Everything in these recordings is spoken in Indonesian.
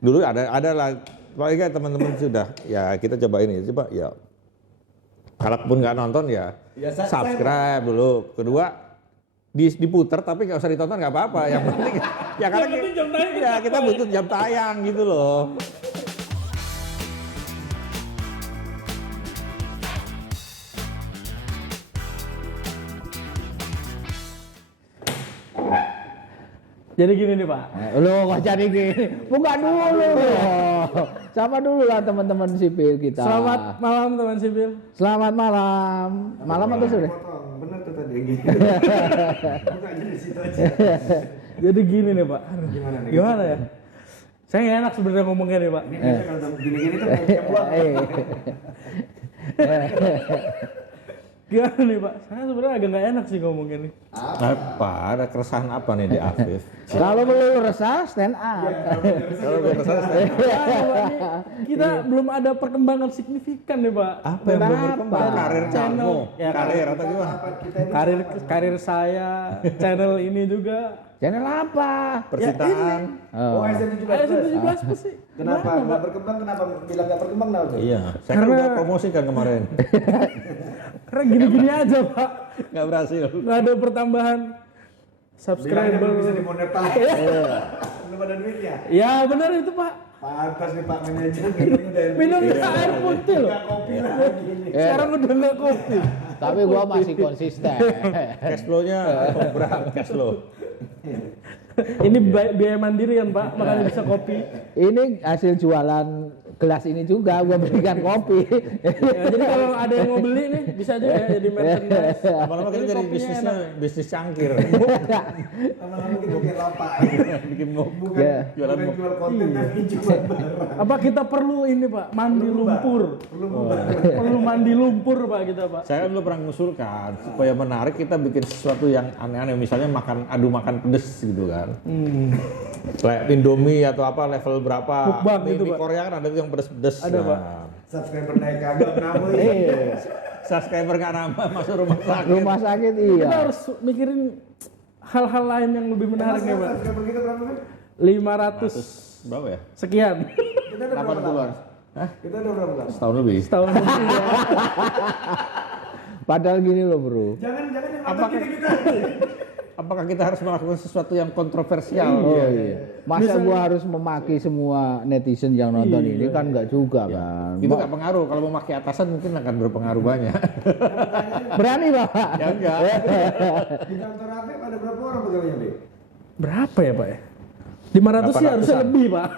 Dulu ada lah, paling teman-teman sudah, ya kita coba ini, coba ya. Kalaupun nggak nonton ya subscribe dulu. Kedua diputer tapi nggak usah ditonton nggak apa-apa. Yang penting ya karena kita butuh jam tayang gitu loh. Jadi gini nih Pak. Loh kok jadi gini? Buka dulu loh. Sama dulu lah teman-teman sipil kita. Selamat malam teman sipil. Selamat malam. Malam atau sore? Bener tuh tadi gini. Bukanya di situ aja. Jadi gini nih Pak. Gimana nih? Gimana ya? Saya nggak enak sebenarnya ngomongnya nih Pak. Ini biasa kalau gini-gini tuh kayak buang. Gimana nih Pak? Saya sebenarnya agak nggak enak sih ngomongnya nih. Apa? Ada keresahan apa nih di Afif? Kalau belum resah stand up. Kalau belum resah Ya, Pak, ini kita belum ada perkembangan signifikan nih Pak. apa yang belum berkembang? Karir Channel. kamu? Ya, Karir atau gimana? Karir saya, channel ini juga. Channel apa? Percintaan. Oh, SM17 Ayo plus. 17 plus sih. Kenapa Gimana, nggak Pak? berkembang? Kenapa bilang nggak berkembang now tuh? Iya, saya kan Karena- udah promosikan kemarin. Karena gini-gini aja Pak. Nggak berhasil. Nggak ada pertambahan Bilangnya subscriber. belum bisa dimonetize. Belum ada duitnya. Ya benar itu Pak. Pantas nih Pak manajer minumnya dari Minumnya air putih loh. nggak kopi lagi ini. Sekarang udah nggak kopi. Tapi gua masih konsisten. Cash flow-nya berat cash flow. Ini biaya mandiri kan Pak, makanya bisa kopi. Ini hasil jualan gelas ini juga gua berikan kopi. Ya, jadi kalau ada yang mau beli nih bisa aja ya jadi merchandise. Lama-lama kita Ini jadi kopinya bisnisnya bisnis cangkir. Lama-lama kita bikin lapak. Bikin mau Bukan Ya. Jualan bukan mau- jual konten tapi jual barang. Apa kita perlu ini Pak, mandi lumpur. Perlu mandi lumpur Pak kita Pak. Saya kan dulu pernah mengusulkan supaya menarik kita bikin sesuatu yang aneh-aneh, misalnya makan pedes gitu kan. Kayak Indomie atau apa level berapa. Mukbang gitu, Mie Pak. Korea kan ada tuh yang pedes-pedes. Ada, Pak. Subscriber naik kagak nama Subscriber nggak nambah masuk rumah sakit. Rumah sakit iya. Kita harus mikirin hal-hal lain yang lebih menarik ya Pak. Subscriber kita berapa kan? 500 Berapa ya? sekian Kita ada berapa? 80-an. Hah? Kita ada berapa kan? Setahun lebih. setahun lebih. Padahal gini loh bro. Jangan yang nonton Apakah- kita. Apakah kita harus melakukan sesuatu yang kontroversial? Oh iya. Masa gua harus memaki semua netizen yang nonton ini kan enggak juga kan. Itu nggak pengaruh. Kalau mau pakai atasan mungkin akan berpengaruh banyak. Berani Bapak. Ya enggak. Di kantor Afif ada berapa orang pegawainya, Bi? Berapa ya Pak ya? 500 sih harusnya 800-an. lebih Pak.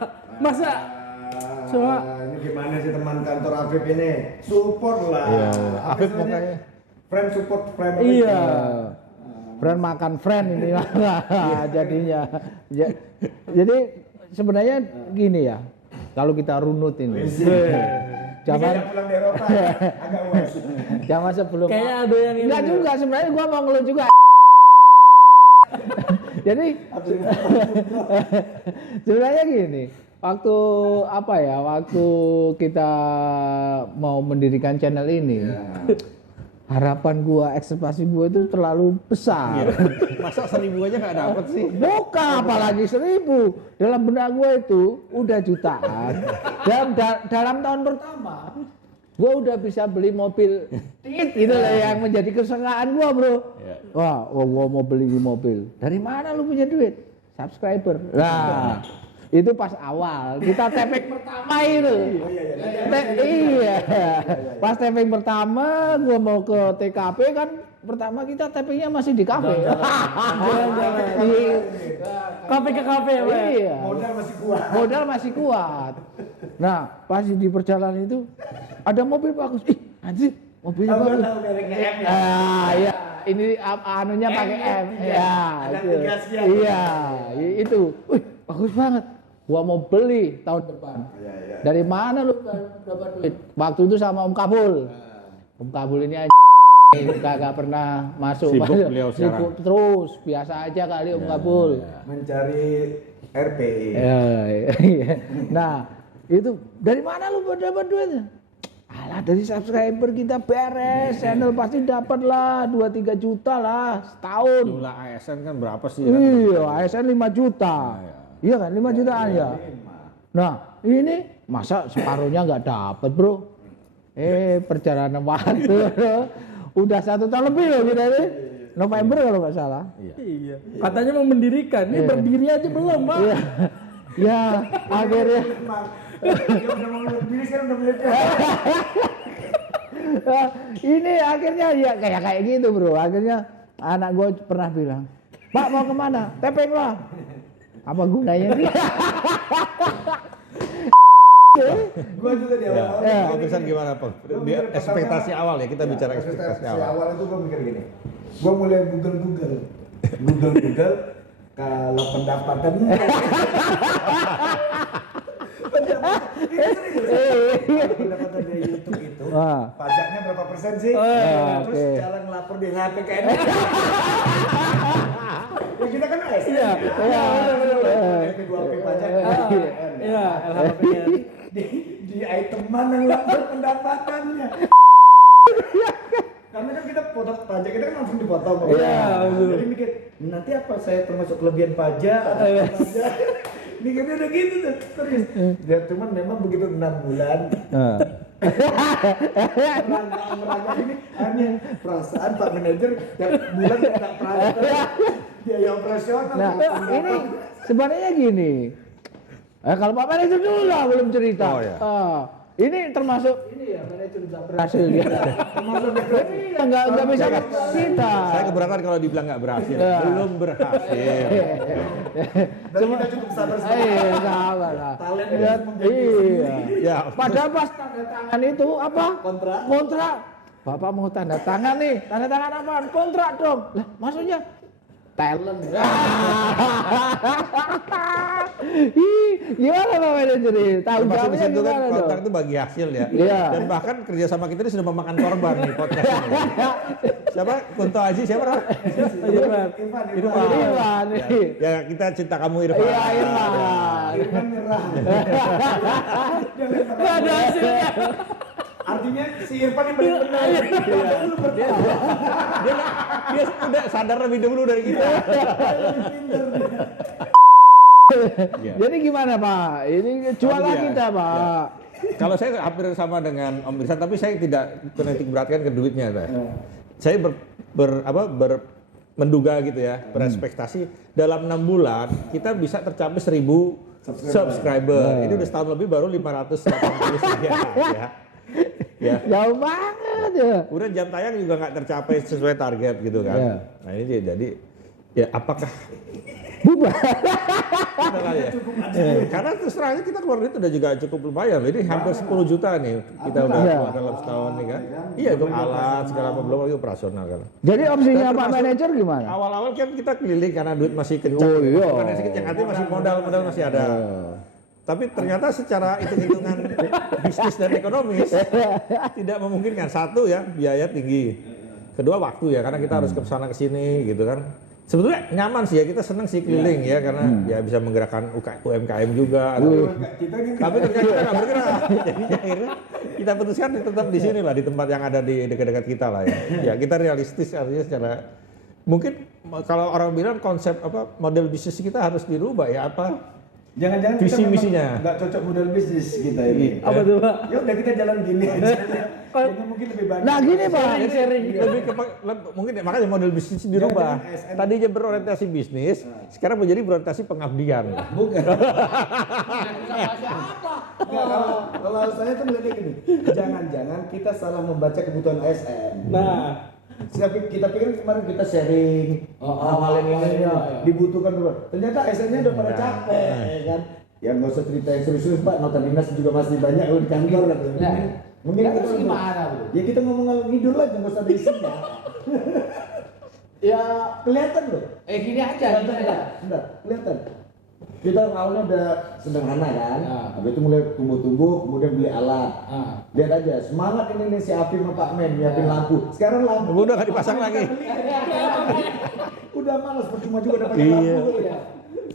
Masa Cuma- Ini gimana sih teman kantor Afif ini? Support lah. Iya. Apa Afif istilahnya? makanya. Friend support friend. Iya. Friend makan friend ini jadinya. Jadi sebenarnya gini ya. Kalau kita runut ini. Jangan Zaman pulang dari Eropa ya? Agak wes. zaman sebelum Kayaknya ada yang ini. enggak juga sebenarnya gua mau ngeluh juga. Jadi sebenarnya gini, waktu apa ya, waktu kita mau mendirikan channel ini, harapan gua, ekspektasi gua itu terlalu besar. Masa 1000 aja nggak dapet sih? Bukan, apalagi 1000. Dalam benak gua itu udah jutaan. Dalam tahun pertama, gua udah bisa beli mobil tit itu lah yang menjadi kesenangan gua, bro. Iya. Wah, gua mau beli mobil. Dari mana lu punya duit? Subscriber. Nah, itu pas awal kita tapping pertama itu. Iya. Pas tapping pertama, gua mau ke TKP kan. Pertama kita tappingnya masih di kafe. Kafe ke kafe ya Pak. Iya. Modal masih kuat. Modal masih kuat. Nah, pas di perjalanan itu ada mobil bagus. Ih, anjir, mobilnya Tahu bagus. tahu mereknya M ya. Ah, iya. Ini anunya pakai M. Ya, Ada itu. tegasnya. Iya, itu. Wih, bagus banget. Gua mau beli tahun depan. Iya, iya. Dari mana lu dapat duit? Waktu itu sama Om Kabul. Om Kabul ini gak pernah masuk. Sibuk beliau sekarang. Sibuk terus, biasa aja kali Om Kabul. Mencari RPI. Iya. Nah, itu dari mana lu dapat duitnya? Alah, dari subscriber kita beres, channel pasti dapat lah 2-3 juta lah setahun. Jumlah ASN kan berapa sih? Iya, ASN 5 juta. Iya kan, 5 jutaan ya. Nah, ini masa separuhnya nggak dapat, Bro? Perjalanan waktu udah 1 tahun lebih loh kita ini. November kalau nggak salah. Iya. Katanya mau mendirikan, ini berdiri aja belum, Pak. Iya. Ya, akhirnya Dia udah mau berdiri sekarang udah melihat. ini akhirnya ya kayak gitu, Bro. Akhirnya anak gue pernah bilang, "Pak, mau kemana? Tepeng lah." Apa gunanya sih? Gua juga di awal-awal. Ya, Pesan gimana, Pak? Di ekspektasi awal ya, kita bicara ekspektasi awal. Awal itu gua mikir gini. Gua mulai Google. Kalau pendapatan pendapatan dari YouTube itu pajaknya berapa persen sih? Terus cara ngelapor di LHPKN. Ya kita kan ASN. Iya. SP2P pajak. Iya, LHPKN. Di item mana ngelapor pendapatannya? Karena kan kita potong pajak kita kan langsung dipotong. Iya, betul. Jadi mikir nanti apa saya termasuk kelebihan pajak atau pajak? Mikirnya udah gitu tuh terus. Dan cuman memang begitu 6 bulan. Merangkak ini hanya perasaan Pak Manajer tiap bulan nggak perasaan biaya operasional. Nah, ini sebenarnya gini. Kalau Pak Manajer dulu lah belum cerita. Oh, ya. Ini termasuk ini ya manajer nggak berhasil ya. Termasuk nggak bisa kita. Saya keberatan kalau dibilang nggak berhasil. Belum berhasil. Dan kita cukup sabar Iya, sabar lah. Talent Iya. Ya, Padahal pas tanda tangan itu apa? Kontrak. Bapak mau tanda tangan nih. Tanda tangan apaan? Kontrak dong. Lah, maksudnya talent. Gimana Pak Manajer? Tahu termasuk di jawabnya situ kan gimana kontrak dong? itu bagi hasil ya. Iya. Dan bahkan kerjasama kita ini sudah memakan korban nih podcast ini. Siapa? Kunto Aji siapa? Irfan. Ya kita cinta kamu Irfan. Iya, Irfan. Irfan nyerah. Nggak ada hasilnya. Artinya si Irfan yang paling benar. Dia udah sadar lebih dulu dari kita. Jadi gimana Pak? Ini jualan Iya. kita Pak. Kalau saya hampir sama dengan Om Irsan, tapi saya tidak menitik beratkan ke duitnya. Saya menduga gitu ya, berekspektasi dalam 6 bulan kita bisa tercapai 1.000 subscriber. Ini udah setahun lebih baru 580 ya. Jauh banget ya. Kemudian jam tayang juga nggak tercapai sesuai target gitu kan. Iya. Nah ini jadi ya apakah Bubar. karena terus terang aja kita keluar duit udah juga cukup lumayan. Ini hampir 10 juta nih kita udah Iya. keluar dalam setahun nih kan. Iya untuk alat segala apa belum lagi operasional kan. Jadi opsinya Dan Pak termasuk Manajer gimana? Awal-awal kan kita keliling karena duit masih kencang. Oh, iya. Bukan yang kencang, artinya masih modal masih ada. Tapi ternyata secara hitung-hitungan bisnis dan ekonomis tidak memungkinkan. Satu ya biaya tinggi. Kedua waktu ya karena kita harus ke sana ke sini gitu kan. Sebetulnya nyaman sih ya, kita senang sih keliling ya karena ya bisa menggerakkan UMKM juga. Tapi ternyata kita nggak bergerak. Jadi akhirnya kita putuskan tetap di sini lah, di tempat yang ada di dekat-dekat kita lah ya. Ya kita realistis artinya secara mungkin kalau orang bilang konsep apa model bisnis kita harus dirubah ya apa Jangan-jangan visi kita misinya nggak cocok model bisnis kita ini. Apa tuh Pak? Ya udah kita jalan gini aja. Kayaknya mungkin lebih banyak. Nah gini Pak. lebih ke mungkin ya, makanya model bisnis dirubah. Tadinya berorientasi bisnis, sekarang menjadi berorientasi pengabdian. Bukan. Nggak, kalau saya tuh melihatnya gini, jangan-jangan kita salah membaca kebutuhan ASN. Nah, Kita pikir kemarin kita sharing hal-hal yang ini dibutuhkan dulu. Ternyata ASN-nya udah pada capek, ya kan? Ya nggak usah cerita yang serius-serius Pak, nota dinas juga masih banyak di kantor katanya. Mungkin kita gimana Bro? Ya kita ngomong ngalor ngidul aja, nggak usah ada isinya. Ya kelihatan loh. Gini aja. Bentar, kelihatan. Kita awalnya udah sederhana kan, habis itu mulai tumbuh-tumbuh, kemudian beli alat. Lihat aja, semangat ini nih si Afif sama Pak Men nyiapin lampu. Sekarang lampu Udah nggak dipasang lagi. Udah malas, percuma juga dapat lampu.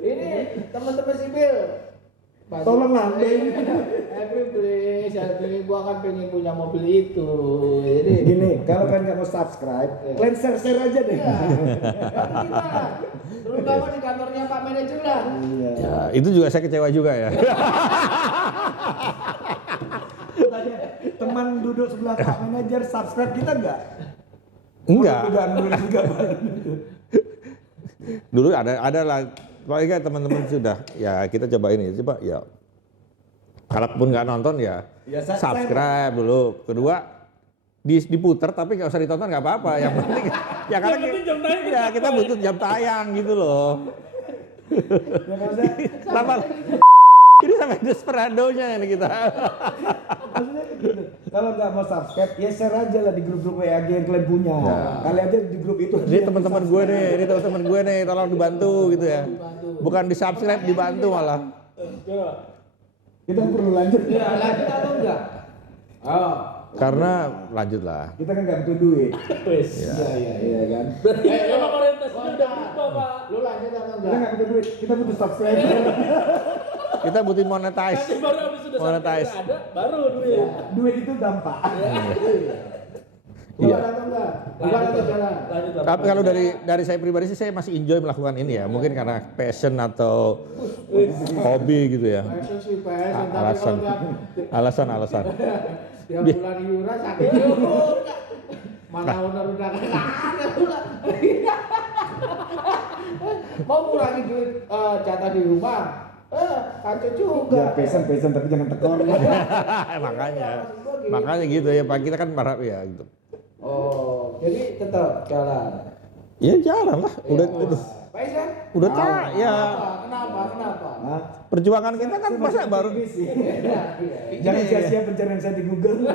Ini teman-teman sipil. Tolonglah ini. Happy, gua kan pengen punya mobil itu. Jadi Gini, kalau kan nggak mau subscribe, kalian share aja deh. terutama di kantornya Pak Manajer lah. Iya. Ya, itu juga saya kecewa juga ya. Tanya, teman duduk sebelah Pak Manajer subscribe kita nggak? Enggak. Mudah-mudahan juga. Dulu ada lah, paling kan teman-teman sudah, ya kita coba ini, coba ya. Kalaupun nggak nonton ya, Ya, subscribe dulu. Kedua, diputer tapi nggak usah ditonton nggak apa-apa. Yang penting, ya karena ya kita butuh jam tayang gitu loh. Ya kalau saya, Lama, ini sampai desperadonya ini kita. maksudnya gitu. Kalau nggak mau subscribe, ya share aja lah di grup-grup WAG yang kalian punya. Kali aja di grup itu. Ini teman-teman gue nih, ini teman-teman gue nih, tolong dibantu gitu ya. Bukan di subscribe, dibantu malah. Kita perlu lanjut. Ya, lanjut atau enggak? Oh. Karena lanjut lah. Kita kan nggak butuh duit. Iya kan. Emang orientasinya udah berubah, Pak. Lu lanjut atau Kita enggak? nggak butuh duit. Kita butuh subscribe. Kita butuh monetize. Nanti baru habis sudah Monetize. sampai ada, baru duit. Duit itu dampak. Bukan atau enggak? Bukan atau jalan? Lanjut. Tapi kalau dari saya pribadi sih saya masih enjoy melakukan ini ya. Mungkin karena passion atau hobi gitu ya. Passion sih passion, tapi Alasan. kalau enggak Alasan. tiap bulan iuran sakit juga. Mana udah kagak pula. Mau kurangi duit jatah di rumah. Kacau juga. Ya passion tapi jangan tekor. Makanya gitu ya Pak, kita kan marah ya gitu. Oh, jadi tetap jalan. Ya jarang lah, udah Passion? udah tak ya. Kenapa? Hah? Perjuangan kita kan masa baru sih. Iya. Jangan sia-sia pencarian saya di Google.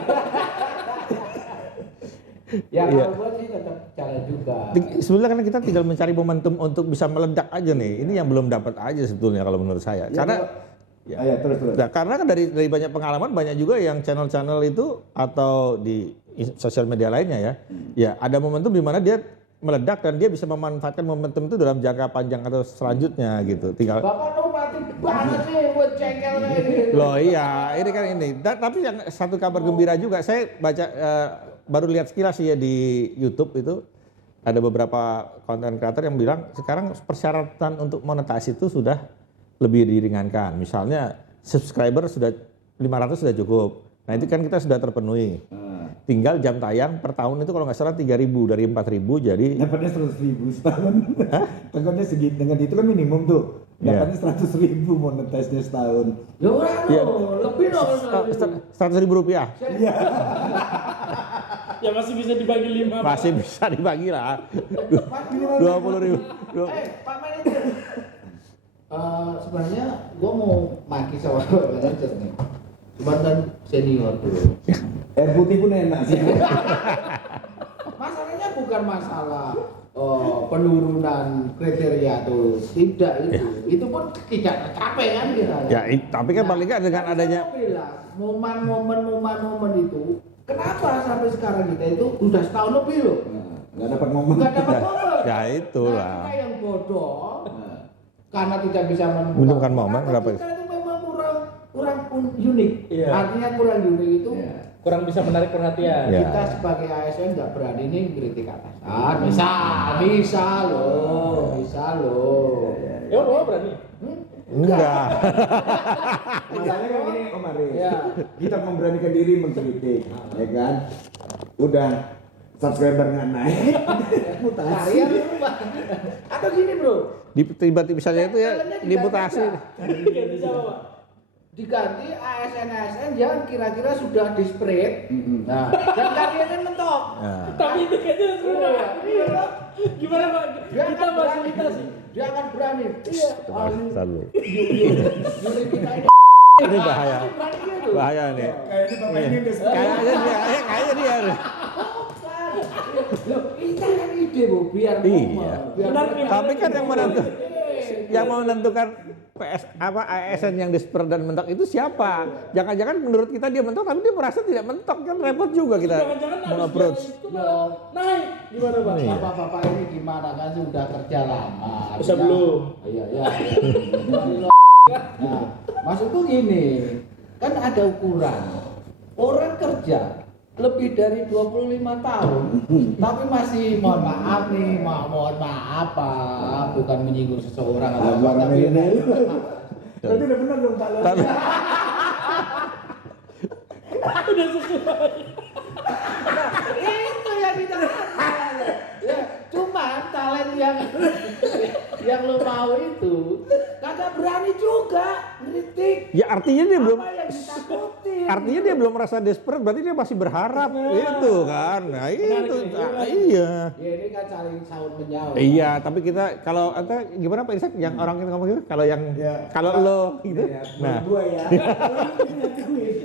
Ya Iya. kalau gua sih tetap jalan juga. Sebenarnya kan kita tinggal mencari momentum untuk bisa meledak aja nih. Ini yang belum dapat aja sebetulnya kalau menurut saya. Ya, Karena ya. Ya terus. nah, karena kan dari banyak pengalaman banyak juga yang channel-channel itu atau di sosial media lainnya ya. Ya ada momentum di mana dia meledak dan dia bisa memanfaatkan momentum itu dalam jangka panjang atau selanjutnya gitu. Tinggal Bapak normatif banget sih buat cengkel kayak gitu. loh iya, ini kan ini. Tapi yang satu kabar gembira juga, saya baca baru lihat sekilas ya di YouTube itu ada beberapa konten kreator yang bilang sekarang persyaratan untuk monetasi itu sudah lebih diringankan. Misalnya subscriber sudah 500 sudah cukup. Nah itu kan kita sudah terpenuhi. Tinggal jam tayang per tahun itu kalau nggak salah 3.000 dari 4.000 jadi Dapatnya 100.000 setahun. Dapatnya segitu dengan itu kan minimum tuh. Dapatnya 100.000 monetisnya setahun. Ya orang Iya. lebih dong. 100.000 rupiah. Ya masih bisa dibagi 5. Masih bisa dibagi lah. 20.000. Pak Manajer. Sebenarnya gua mau maki sama Pak Manajer nih. Cuman kan senior tuh. Air putih pun enak sih. Masalahnya bukan masalah penurunan kriteria tuh, tidak itu. Itu pun tidak tercapai kan kita. Ya, tapi kan paling nggak dengan adanya momen itu, kenapa sampai sekarang kita itu udah setahun lebih loh, Nggak dapat momen. nggak dapat momen. ya itulah. Nah, kita yang bodoh karena tidak bisa Menemukan momen, Karena kenapa? kita itu memang kurang unik. Iya. Artinya kurang unik itu. Kurang bisa menarik perhatian. Ya. Kita sebagai ASN nggak berani nih kritik atasan. Misal loh. Ya, mau berani. Enggak. Masalahnya kayak gini Om Aris. Ya. Kita memberanikan diri mengkritik, ya kan? Udah subscriber nggak naik, mutasi. Kalian lupa. Atau gini bro, Tiba-tiba misalnya itu ya dimutasi. Ganti siapa, Pak? diganti ASN yang kira-kira sudah di spread. Nah, dan kalian mentok. Nah. Tapi itu kayaknya semua. Iya. Gimana, Pak? Dia Kita akan berani. fasilitasi. Dia akan berani. Iya. Selalu. Unit kita ini. Ini bahaya. Berani gitu. Bahaya nih. Kayaknya Bapak ini udah Kayaknya dia. Loh, kita kan ide bu, biar Iya. ngomong, biar Benar, mereka- Tapi kan yang Iya. menentukan ASN yang disper dan mentok itu siapa? Jangan-jangan menurut kita dia mentok tapi dia merasa tidak mentok, kan repot juga kita Jangan-jangan habis mengapproach. dia itu malah naik. Gimana, Pak? Iya. Bapak-bapak ini gimana kan sudah kerja lama. Bisa belum? Iya, iya. Nah, maksudku gini, kan ada ukuran. Orang kerja lebih dari 25 tahun, tapi masih mohon maaf nih, mohon maaf Pak, bukan menyinggung seseorang atau apa, tapi Berarti udah benar dong Pak Leo. Udah sesuai. itu yang kita ya, cuman talent yang lo mau itu kagak berani juga ngeritik Ya artinya dia belum, apa yang ditakutin. artinya dia belum merasa desperate, berarti dia masih berharap itu kan. Nah itu, iya. Ya ini kan saling sahut menjauh. Iya, tapi kita kalau atau gimana Pak Irsyad yang orang kita ngomong gitu, kalau yang Ya. kalau lo gitu, Ya, nah, gua ya. Kalau lu punya duit,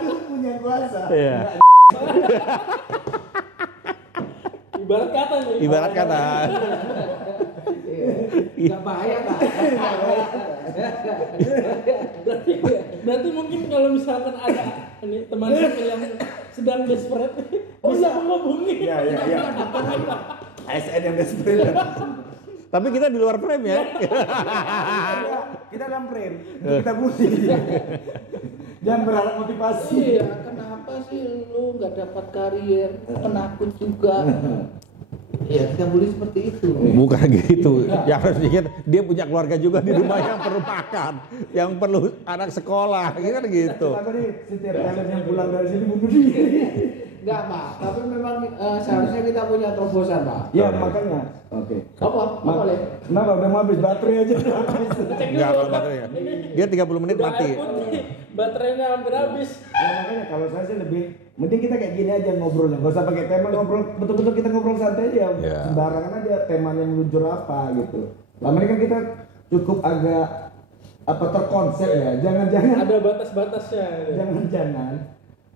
lu punya kuasa. iya. Ibarat kata nih. Ibarat kata, Nggak bahaya kan? Berarti mungkin kalau misalkan ada ini teman kita yang sedang desperate, bisa menghubungi. Iya. ASN yang desperate. tapi kita di luar frame ya. Kita dalam frame, kita bully. Jangan berharap motivasi. Iya, kenapa sih lu nggak dapat karier? Penakut juga. Iya, kita bully seperti itu. Bukan gitu. Yang harus diingat dia punya keluarga juga di rumah yang perlu makan, yang perlu anak sekolah, kan gitu. Aku nih setiap talent yang pulang dari sini bunuh diri. Enggak, Pak. Tapi memang seharusnya kita punya terobosan, Pak. Ya makanya. Oke. Apa boleh? Kenapa udah mau habis baterai aja udah habis. Cek Enggak dulu, kalau baterainya. Dia 30 menit udah mati. air putih, baterainya hampir habis. Ya makanya kalau saya sih lebih mending kita kayak gini aja ngobrolnya, nggak usah pakai tema, ngobrol betul-betul kita ngobrol santai aja, Ya. sembarangan aja temanya meluncur apa gitu. Lama ini kan kita cukup agak apa terkonsep ya, jangan-jangan Ada batas-batasnya. jangan-jangan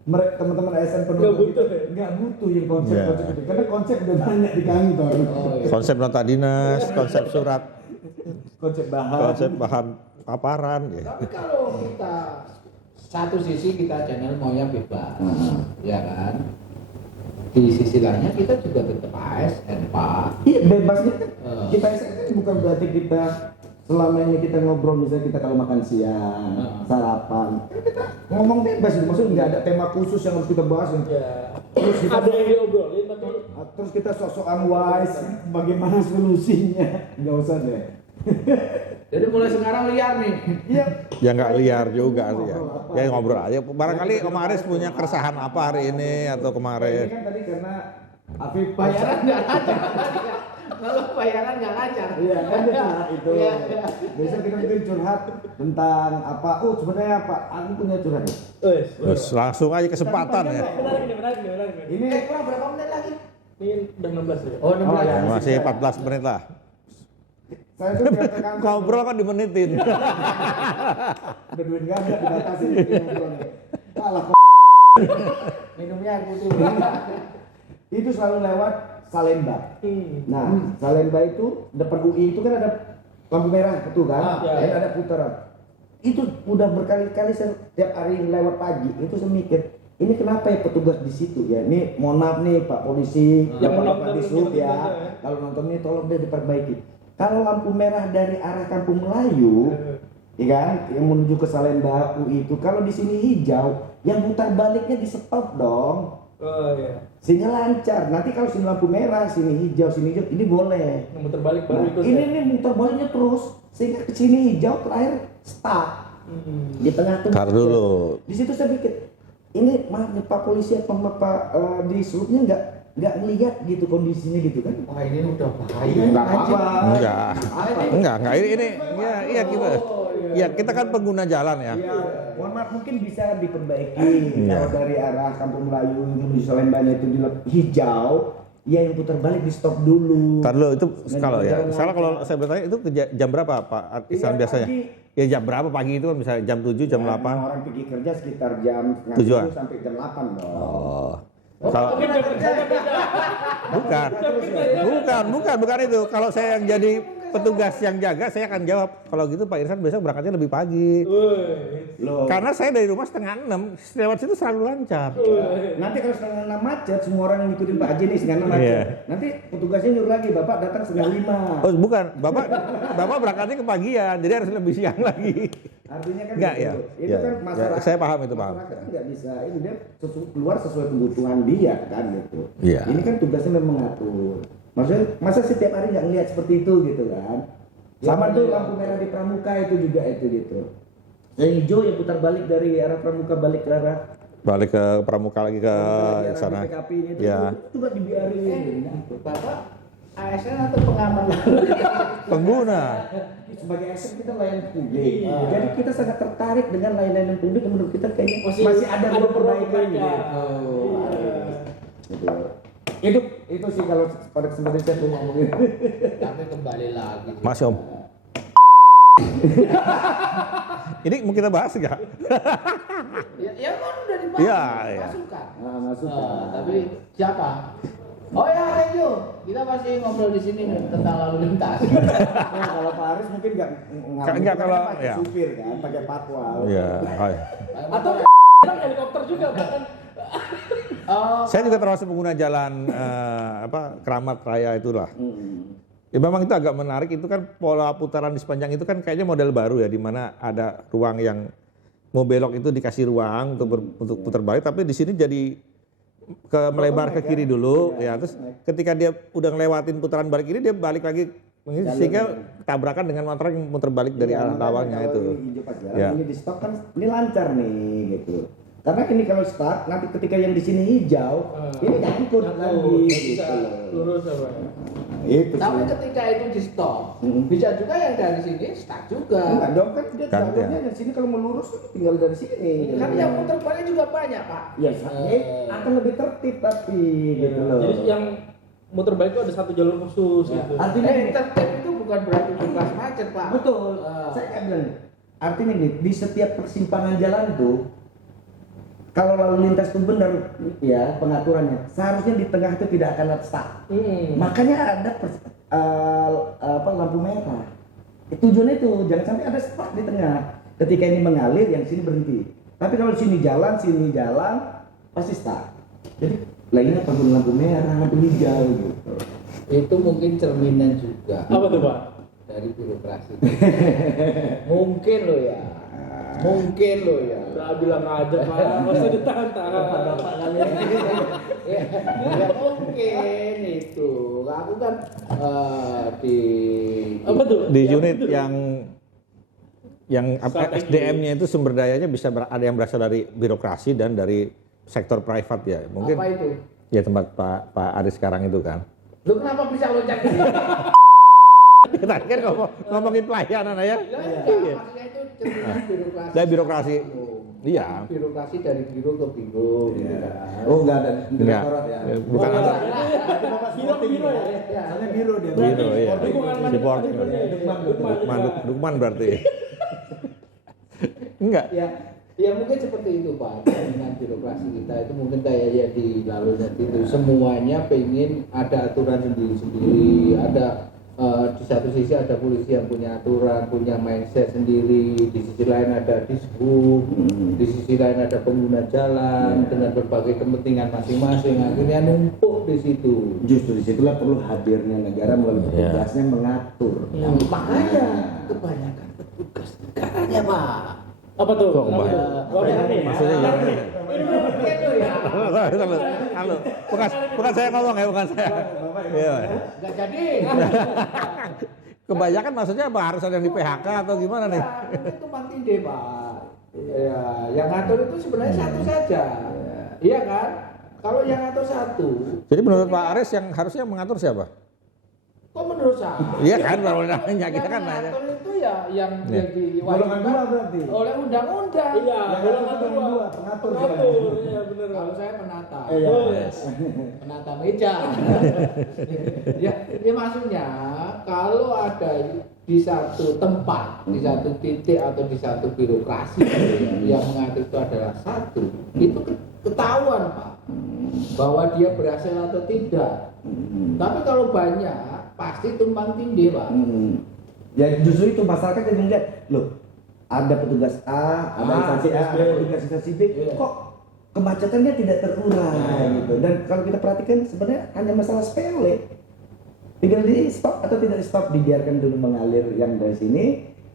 mereka teman-teman ASN Nggak penuntut butuh, kita ya? nggak butuh yang konsep-konsep Ya. itu, karena konsep udah banyak di kantor. Oh, iya. Konsep nota dinas, konsep surat, Konsep bahan. konsep bahan paparan. Ya. Tapi kalau kita satu sisi kita channel maunya bebas, ya kan? Di sisi lainnya kita juga tetap ASN, Pak. Iya bebasnya kan. Eh. Kita ASN kan bukan berarti kita selama ini kita ngobrol misalnya kita kalau makan siang, sarapan, kan kita ngomong bebas gitu. Maksudnya nggak ada tema khusus yang harus kita bahas. Ya. Terus kita Ada yang diobrolin tapi terus kita sok-sokan wise bagaimana solusinya. Nggak usah deh. Jadi mulai sekarang liar nih. Iya. Ya nggak liar juga sih ya. Ya ngobrol aja. Barangkali Om Aris punya keresahan apa hari ini atau Ini kemarin. kan tadi karena Afif Bayaran nggak lancar. Kalau bayaran nggak lancar. Iya kan dia curhat itu. Iya, iya. Biasa kita mungkin curhat tentang apa. Oh sebenarnya apa? Aku punya curhat. Terus langsung aja kesempatan ya. menarik nih. Ini Kurang berapa menit lagi? Ini udah 16 ya. Oh, 16 ya. Masih 14 menit lah. saya tuh biar ke kantor. Ngobrol kan dimenitin. Udah duit nggak ada dibatasi ngobrolnya. Kalah kok. Minumnya air putih. Itu selalu lewat Salemba. Nah, Salemba itu depan UI itu kan ada lampu merah itu kan, Ah, dan iya. ada putaran. Itu udah berkali-kali saya tiap hari lewat pagi itu saya mikir, ini kenapa ya petugas di situ ya? Ini mohon maaf nih Pak Polisi, Yang Pak menonton Disub kita ya. ya. Kalau nonton ini tolong deh diperbaiki. Kalau lampu merah dari arah Kampung Melayu, ya kan, yang menuju ke Salemba UI itu, kalau di sini hijau, yang putar baliknya di stop dong. Oh iya. Sehingga lancar. Nanti kalau sini lampu merah, sini hijau, ini boleh. Yang muter balik baru Nah, ikut. ini ya? nih muter baliknya terus sehingga ke sini hijau terakhir stuck di tengah tuh. Tar dulu. Di situ saya pikir ini maaf nih Pak Polisi apa Pak di subnya nggak ngelihat gitu kondisinya gitu kan. Wah, ini udah bahaya. Nggak apa-apa. Enggak. Ini ya iya kita. Ya kita kan pengguna jalan ya. Iya, mohon maaf mungkin bisa diperbaiki. Iya. Kalau dari arah Kampung Melayu menuju Salembanya itu di hijau, ya yang putar balik di stop dulu. Tar dulu itu Nah, kalau ya. jangan Salah kalau saya bertanya itu ke jam berapa Pak Isan Iya, biasanya? pagi. Ya jam berapa pagi itu kan misalnya jam 7, jam Ya, 8. Orang pergi kerja sekitar jam setengah 7-an? 7 sampai jam 8 dong. Oh. Kalau Mungkin jam kerjanya beda. bukan itu. Kalau saya yang jadi petugas yang jaga, saya akan jawab. Kalau gitu Pak Irsan besok berangkatnya lebih pagi. Loh. Karena saya dari rumah setengah 6, lewat situ selalu lancar. Nanti kalau setengah 6 macet, semua orang ngikutin Pak Haji nih setengah 6 macet. Iya. Nanti petugasnya nyuruh lagi, Bapak datang setengah 5. Oh bukan, Bapak berangkatnya kepagian, jadi harus lebih siang lagi. Artinya kan Enggak gitu. ya. Itu Ya, kan ya, masyarakat. saya paham itu, paham. Masyarakat kan nggak bisa, itu dia keluar sesuai kebutuhan dia kan gitu. Iya. Ini kan tugasnya memang mengatur. Maksudnya masa setiap hari nggak ngeliat seperti itu gitu kan? Sama tuh lampu merah di Pramuka itu juga itu gitu. Yang hijau yang putar balik dari arah Pramuka balik ke arah Balik ke Pramuka lagi ke di arah sana. PKP ini itu Ya. itu nggak dibiarin. Bapak ASN atau pengaman? Pengguna. Sebagai ASN kita layanan publik. Jadi kita sangat tertarik dengan layanan publik yang menurut kita kayaknya masih ada ruang perbaikan gitu. Gitu. Itu sih kalau pada kesempatan saya mau ngomongin. Tapi kembali lagi. Mas Om. Ini mau kita bahas nggak? Ya kan udah dibahas. Iya, iya. Masukan. Nah, masuk. Tapi siapa? Oh ya, thank you. Kita masih ngobrol di sini nih tentang lalu lintas. Nah, kalau Pak Aris mungkin nggak Nggak, kalau- pakai ya. supir kan, pakai patwal. Iya. Oh, iya. Atau helikopter juga kan? Oh, Saya juga termasuk pengguna jalan Keramat Raya itulah. Ya memang itu agak menarik, itu kan pola putaran di sepanjang itu kan kayaknya model baru ya, di mana ada ruang yang mau belok itu dikasih ruang untuk putar balik, tapi di sini jadi melebar ke kiri dulu ya, terus ketika dia udah ngelewatin putaran balik ini dia balik lagi sehingga tabrakan dengan motor yang muter balik dari arah awalnya itu. Ini hijau pas jalan, Ya. ini di stop kan ini lancar nih gitu. Karena ini kalau start nanti ketika yang di sini hijau, ini nyangkut lagi Bisa gitu loh. lurus apa? Itu tapi sih. ketika itu di stop, bisa juga yang dari sini stuck juga. Enggak dong kan dia Kan, jalurnya ya. dari sini kalau melurus tinggal dari sini. Kan yang muter balik juga banyak, Pak. Ya, akan lebih tertib tapi gitu loh. Jadi yang muter balik itu ada satu jalur khusus gitu. Artinya Tertib itu bukan berarti bebas macet, Pak. betul. Saya kan bilang artinya nih di setiap persimpangan jalan tuh kalau lalu lintas itu benar ya pengaturannya seharusnya di tengah itu tidak akan ada stuck. Makanya ada lampu merah. Tujuannya itu jangan sampai ada stuck di tengah. Ketika ini mengalir yang sini berhenti. Tapi kalau sini jalan pasti stuck. Jadi lainnya pengguna lampu merah, lampu hijau gitu. Itu mungkin cerminan juga Apa tuh Pak? dari birokrasi. Mungkin lo ya. Mungkin lo ya. Udah bilang aja Pak, nggak usah ditantang. Ya mungkin itu. Aku kan di Apa tuh? Di unit yang Strategi. SDM-nya itu sumber dayanya bisa ada yang berasal dari birokrasi dan dari sektor privat ya. Mungkin apa itu? ya tempat Pak Aris sekarang itu kan. Lu kenapa bisa loncat ke sini? Tadi kan ngomongin pelayanan ya. Iya. Maksudnya itu cerminan birokrasi. Dari birokrasi. Iya. Birokrasi dari biro ke biro. gitu kan. Oh enggak ada Enggak. direktorat ya. Bukan Oh, ada. Biro ya. Soalnya biro dia. Biro, iya. Dukungan Support. manajemen. Dukman berarti. Enggak. Ya mungkin seperti itu Pak. Dengan birokrasi kita itu mungkin kayak ya di lalu nanti itu semuanya pengen ada aturan sendiri-sendiri, ada di satu sisi ada polisi yang punya aturan, punya mindset sendiri, di sisi lain ada dishub, di sisi lain ada pengguna jalan dengan berbagai kepentingan masing-masing, akhirnya numpuk di situ. Justru disitulah perlu hadirnya negara melalui petugasnya mengatur. Nah, makanya kebanyakan petugas negaranya Pak. Apa tuh? Kok Apa banyak? tuh? Apa tuh? Maksudnya ya. Mungkin lo ya. Halo. Bukan saya ngomong ya, bukan saya. Iya. Nggak jadi. Kebanyakan maksudnya apa? Harus ada yang di PHK atau gimana nih? Mungkin tumpang tindih Pak. Ya, yang ngatur itu sebenarnya satu saja. Iya kan? Kalau yang ngatur satu. Jadi menurut Pak Aris yang harusnya mengatur siapa? Kok menurut saya? Iya kan, baru nanya kita kan nanya. Yang ngatur itu ya yang Ya. Golongan dua berarti. oleh undang-undang. Iya, Yang kalau ngatur ngatur golongan dua, pengatur. Pengatur, iya benar. Kalau saya penata. Iya. Penata meja. Ya maksudnya kalau ada di satu tempat, di satu titik atau di satu birokrasi yang mengatur itu adalah satu, itu ketahuan Pak bahwa dia berhasil atau tidak. Tapi kalau banyak pasti tumpang tindih Pak. Ya justru itu masyarakat jadi melihat, loh ada petugas A, ada instansi A, ada petugas instansi B, kok kemacetannya tidak terurai gitu. Dan kalau kita perhatikan sebenarnya hanya masalah sepele. Tinggal di stop atau tidak di stop, dibiarkan dulu mengalir yang dari sini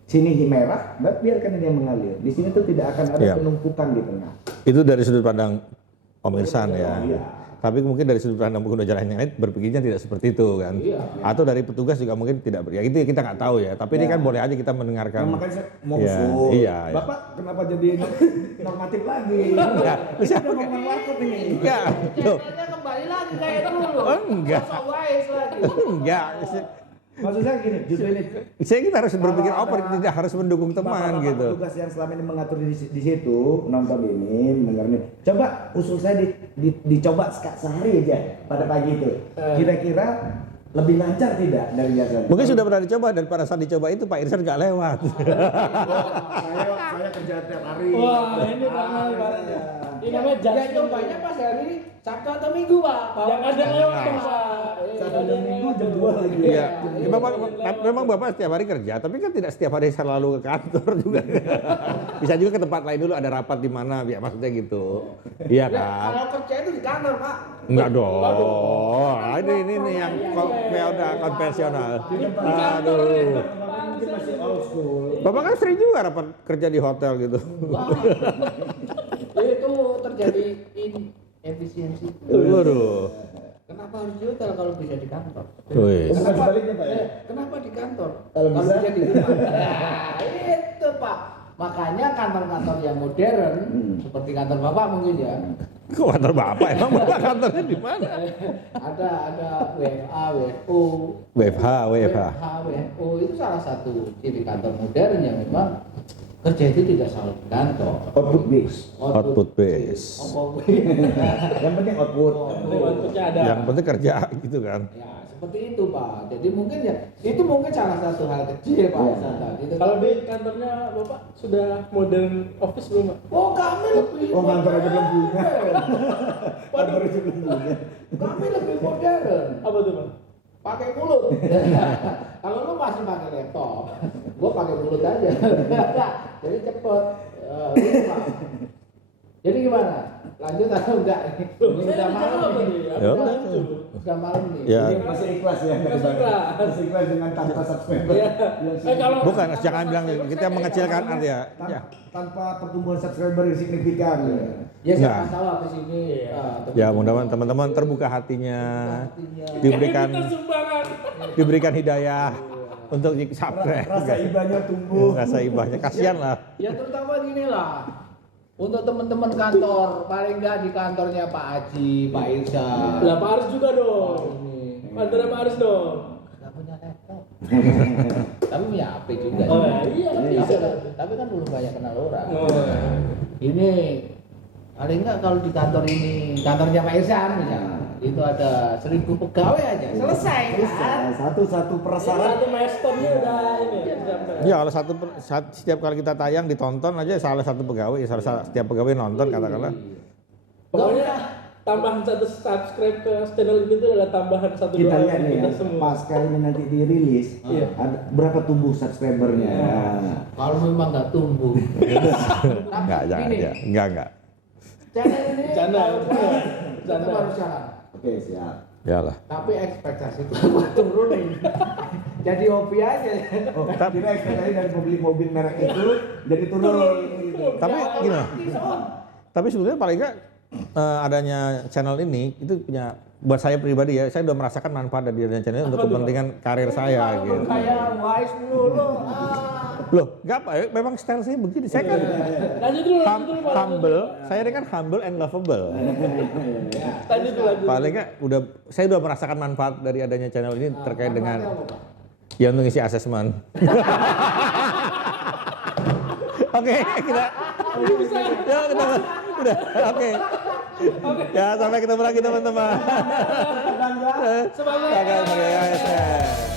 sini merah, dan biarkan ini yang mengalir. Di sini tuh tidak akan ada Iya. penumpukan di tengah. Itu dari sudut pandang Om Irsan ya. Iya. Tapi mungkin dari sudut pandang pengguna jalan yang lain berpikirnya tidak seperti itu kan. Atau dari petugas juga mungkin tidak ya itu kita nggak tahu ya. Tapi ini kan boleh aja kita mendengarkan. Nah, makanya saya mau Iya, usul. iya, iya. Bapak kenapa jadi normatif lagi? Enggak, Kita udah ngomong warkop ini. Enggak. Loh, Channelnya kembali lagi kayak dulu. enggak. Sok wise lagi. Enggak. Maksud saya gini, justru ini Kita harus berpikir Kalau apa ada- tidak harus mendukung teman Bapak-bapak gitu. petugas yang selama ini mengatur di situ nonton ini, mendengar ini. Coba usul saya dicoba sehari aja pada pagi itu. Kira-kira lebih lancar tidak dari biasanya? Mungkin sudah pernah dicoba dan pada saat dicoba itu Pak Irsan nggak lewat. saya kerja tiap hari. Wah, ini ramai barangnya. Ini namanya Ya judgment. cobanya pas hari Sabtu atau Minggu, Pak. Yang ada lewat Nah. dong, Pak. Sabtu dan Minggu jam 2 lagi. Iya. Ya, memang Bapak setiap hari kerja, tapi kan tidak setiap hari selalu ke kantor juga. Bisa juga ke tempat lain dulu ada rapat di mana, ya maksudnya gitu. Iya Ya, kan? kalau kerja itu di kantor, Pak. Enggak dong. Ah, ini yang udah konvensional. Aduh. Mungkin masih old school. Bapak kan sering juga rapat kerja di hotel gitu. Itu terjadi inefisiensi. Waduh. Kenapa harus di hotel kalau bisa di kantor? Wih. Bukan sebaliknya, Pak ya? Kenapa di kantor? Kalau bisa? di rumah. Nah, itu Pak. Makanya kantor-kantor yang modern, seperti kantor Bapak mungkin ya, Kok kantor Bapak? Emang Bapak kantornya di mana? ada WFA, WFO, WFH. WFO itu salah satu ciri kantor modern yang memang kerja itu tidak selalu di kantor. Output base. Output base. Yang penting output. Bentuknya ada. Yang penting kerja gitu kan. Ya, seperti itu Pak. Jadi mungkin ya itu mungkin salah satu hal kecil Pak. Tadi. Kalau di kantornya Bapak sudah modern office belum, Pak? Oh kami lebih Oh, kantor aja belum punya. modern. Kantor aja belum punya. Kami lebih modern. Apa tuh, Pak? Pakai mulut. Kalau lu masih pakai laptop, gua pakai mulut aja. Jadi cepet. Gitu, Pak. Jadi gimana? Lanjut atau enggak? Ini udah malam nih. Ya. Udah malam nih. Ya. Jadi masih ikhlas ya. Masih ikhlas. Masih ikhlas dengan tanpa subscriber. Iya. Kalau Bukan, jangan bilang kita mengecilkan arti ya. Ya. Tanpa pertumbuhan subscriber yang signifikan. Ya Enggak. saya masalah ke sini. Ya mudah-mudahan teman-teman terbuka hatinya, diberikan hidayah untuk subscribe. Rasa ibanya tumbuh. Rasa ibahnya, kasihan lah. Ya terutama gini lah. Untuk teman-teman kantor, paling enggak di kantornya Pak Haji, Pak Irsa. lah Pak Aris juga dong. Kantornya Pak Aris dong. Enggak punya laptop. Tapi punya HP juga. Oh, iya, bisa. Tapi kan belum banyak kenal orang. Oh. Ini paling enggak kalau di kantor ini, kantornya Pak Irsan misalnya, itu ada 1000 pegawai aja. Selesai kan? Satu prasyarat. Satu milestone-nya udah ini ya. Ya kalau setiap kali kita tayang ditonton aja salah satu pegawai, setiap pegawai nonton katakanlah. Pokoknya tambahan satu subscribe ke channel ini tuh adalah tambahan satu Kita doa lihat nih kita ya, semua. pas kali ini nanti dirilis, Iya. ada berapa tumbuh subscribernya. Kalau memang enggak tumbuh. Enggak, jangan Gini, ya. Enggak. channel ini Canda. kita Canda. harus jalan. Oke, siap. Yalah. Tapi ekspektasi itu gua turunin. Jadi hobi aja. Oh, kita ekspektasi dari mobil-mobil merek itu jadi turun. Tapi Ya, gini, otomatis, Om. tapi sebetulnya paling enggak adanya channel ini itu punya buat saya pribadi ya, saya udah merasakan manfaat dari adanya channel ini untuk Apa tuh, kepentingan karir saya Kalau gitu. kayak wise mulu. Loh, enggak apa, memang style saya begini. Saya kan Lanjut dulu, Pak. humble, saya ini kan humble and lovable. Lanjut dulu, lanjut. Paling enggak saya udah merasakan manfaat dari adanya channel ini terkait dengan Apa, Pak? ya untuk isi asesmen. Oke, kita ya kita udah oke. Ya sampai ketemu lagi teman-teman. Semangat. Oke, ya, ya.